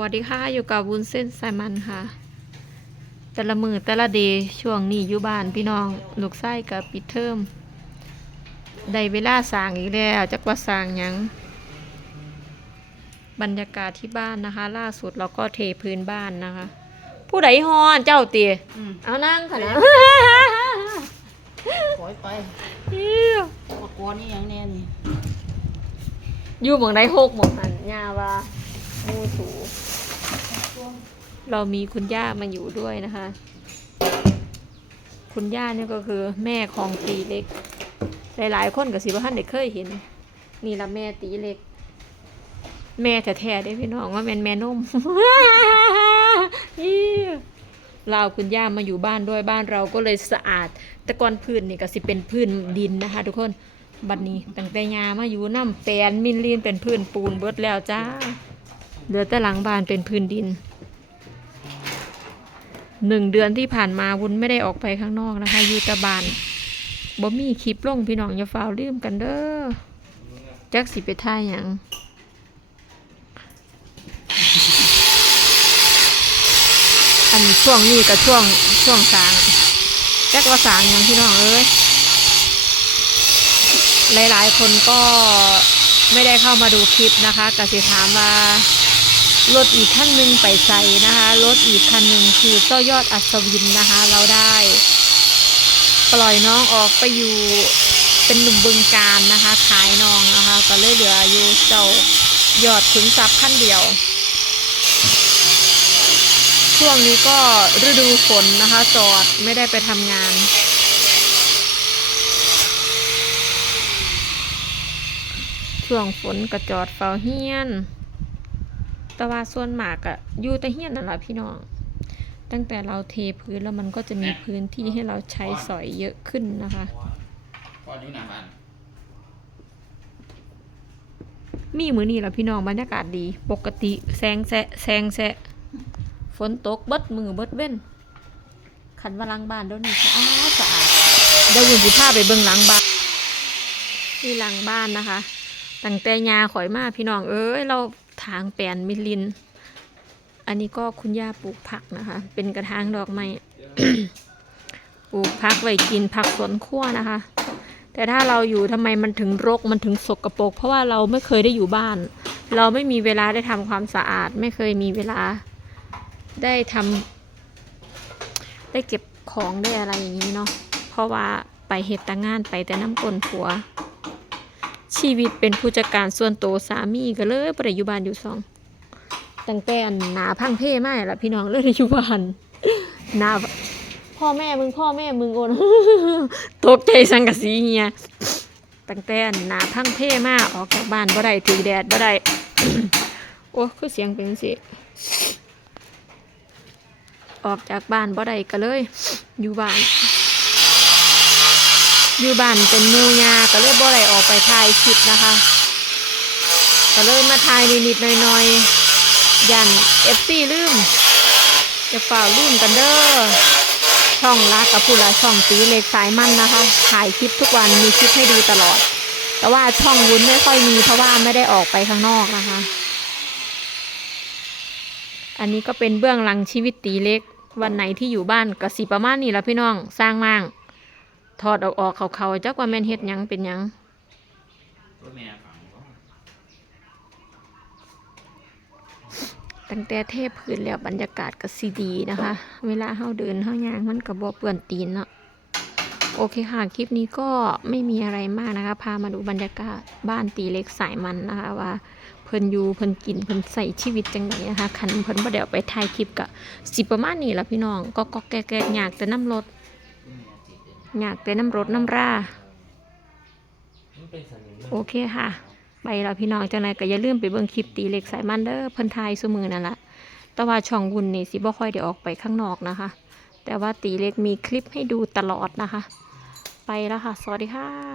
วัสดีค่ะ อยู่กับวุ้นเส้นสายมันค่ะ แต่ละมือแต่ละเดย์ช่วงนี้อยู่บ้านพี่น้องลูกไส้กับปิดเทอมได้เวลาสร้างอีกแล้วจักว่าสร้างหยัง บรรยากาศที่บ้านนะคะ ล่าสุดเราก็เทพื้นบ้านนะคะ ผู้ใดฮอนเจ้าเตียอืมเอานั่งค่ะนะปล่อยไปอิ๊วมากลัวนี่อย่างแน่นี่อยู่หมองได้หกหมองหันยาว่าหมูสู เรามีคุณย่ามาอยู่ด้วยนะคะ คุณย่าเนี่ยก็คือแม่ของตีเล็ก หลายๆ คนกับสิบท่านได้เคยเห็น นี่ละแม่ตีเล็ก แม่แท้ๆได้พี่น้องว่าแม่นแม่นมเราคุณย่ามาอยู่บ้านด้วยบ้านเราก็เลยสะอาด แต่ก่อนพื้นนี่ก็สิเป็นพื้นดินนะคะ ทุกคนบัดนี้ตั้งแต่ยามาอยู่น้ำแปนมินลีนเป็นพื้นปูนเบิดแล้วจ้าเหลือแต่หลังบ้านเป็นพื้นดิน หนึ่งเดือนที่ผ่านมาวุ้นไม่ได้ออกไปข้างนอกนะคะอยู่ต่บ้านบ่มีคลิปลงพี่น้องอย่าฟาวลืมกันเด้อจักสิไปท่ายหยังอันช่วงนี้กับช่วงช่วงสางจักว่าสางหยังพี่น้องเอ้ยหลายๆ คนก็ไม่ได้เข้ามาดูคลิปนะคะกสิถามว่า รถอีกขั้นหนึ่งไปใส่นะคะรถอีกคันหนึ่งคือเจ้ายอดอัศวินนะคะ เราได้ ปล่อยน้องออกไปอยู่เป็นหนุ่มบึงการนะคะ ขายน้องนะคะ ก็เลยเหลืออยู่เจ้ายอดขุนทรัพย์ขั้นเดียว ช่วงนี้ก็ฤดูฝนนะคะ จอดไม่ได้ไปทำงานช่วงฝนก็จอดเฝ้าเฮียน แต่ว่าส่วนมากอะอยู่แต่เฮียนนั่นแหละพี่น้อง ตั้งแต่เราเทพื้นแล้วมันก็จะมีพื้นที่ให้เราใช้สอยเยอะขึ้นนะคะ ก่อนอยู่หน้าบ้านมีมือนี่แหละพี่น้องบรรยากาศดี ปกติแซงแซะแซงแซะฝนตกเบิดมือเบิดเว้น ขันว่าหลังบ้านเดี๋ยวนี้สะอาดสะอาดเดี๋ยววุ้นสิพาไปเบิ่งหลังบ้านที่หลังบ้านนะคะ ตั้งแต่ยาข่อยมาพี่น้องเอ้ยเราถางแปนมิลิน อันนี้ก็คุณย่าปลูกผักนะคะ เป็นกระถางดอกไม้ปลูกผักไว้กินผักสวนครัวนะคะ แต่ถ้าเราอยู่ทำไมมันถึงรกมันถึงสกรปรกเพราะว่าเราไม่เคยได้อยู่บ้าน เราไม่มีเวลาได้ทำความสะอาด ไม่เคยมีเวลาได้ทำได้เก็บของได้อะไรอย่างนี้เนาะเพราะว่าไปเหตุต่งานไปแต่น้ำกลนผัว ชีวิตเป็นผู้จัดการส่วนตัวสามีก็เลยประยุบานอยู่สองตั้งแต่นหนาพังเพ่ไม่ละพี่น้องเลยได้อยู่บ้านหนาพ่อแม่มึงพ่อแม่มึงโอนตกใจสังกะสีเฮียตั้งแต่นหนาพังเพ่มากออกจากบ้านบ่ได้ถือแดดบ่ได้โอ้คือเสียงเป็นสิออกจากบ้านบ่ได้ก็เลย อยู่บ้าน อยู่บ้านเป็นมูยาก็เลยบ่ได้ออกไปถ่ายคลิปนะคะ ก็เลยมาถ่ายนิดๆหน่อยๆยันเอฟซีลืมจะฝ่าลืมกันเด้อช่องรักกับผู้ละช่องตีเล็กสายมันนะคะถ่ายคลิปทุกวันมีคลิปให้ดูตลอด แต่ว่าช่องวุ้นไม่ค่อยมีเพราะว่าไม่ได้ออกไปข้างนอกนะคะ อันนี้ก็เป็นเบื้องหลังชีวิตตีเล็กวันไหนที่อยู่บ้านก็สิประมาณนี้ละพี่น้องสร้างมั่ง ถอดออกออกเขาเขาๆจักว่าแม่นเฮ็ดหยังเป็นหยังตัวแม่ฝังบ่ตั้งแต่เทพื้นแล้วบรรยากาศก็สีดีนะคะ เวลาเฮาเดินเฮาย่างมันก็บ่เปื้อนตีนเนาะโอเคค่ะ คลิปนี้ก็ไม่มีอะไรมากนะคะ พามาดูบรรยากาศบ้านตีเล็กสายมันนะคะว่า เพิ่นอยู่เพิ่นกินเพิ่นใส่ชีวิตจังไดนะคะคันเพิ่นบ่ได้เอาไปถ่ายคลิปก็สิประมาณนี้ละพี่น้องก็ก็แกกๆอยากแต่น้ำรถ อยากแต่น้ำรถน้ำรา โอเคค่ะ ไปแล้วพี่น้องจังไดก็อย่าลืมไปเบิ่งคลิปตีเล็กสายมันเด้อเพิ่นทายซุมือนั่นละแต่ว่าช่องวุ้นนี่สิบ่ค่อยได้ออกไปข้างนอกนะคะ แต่ว่าตีเล็กมีคลิปให้ดูตลอดนะคะ ไปแล้วค่ะ สวัสดีค่ะ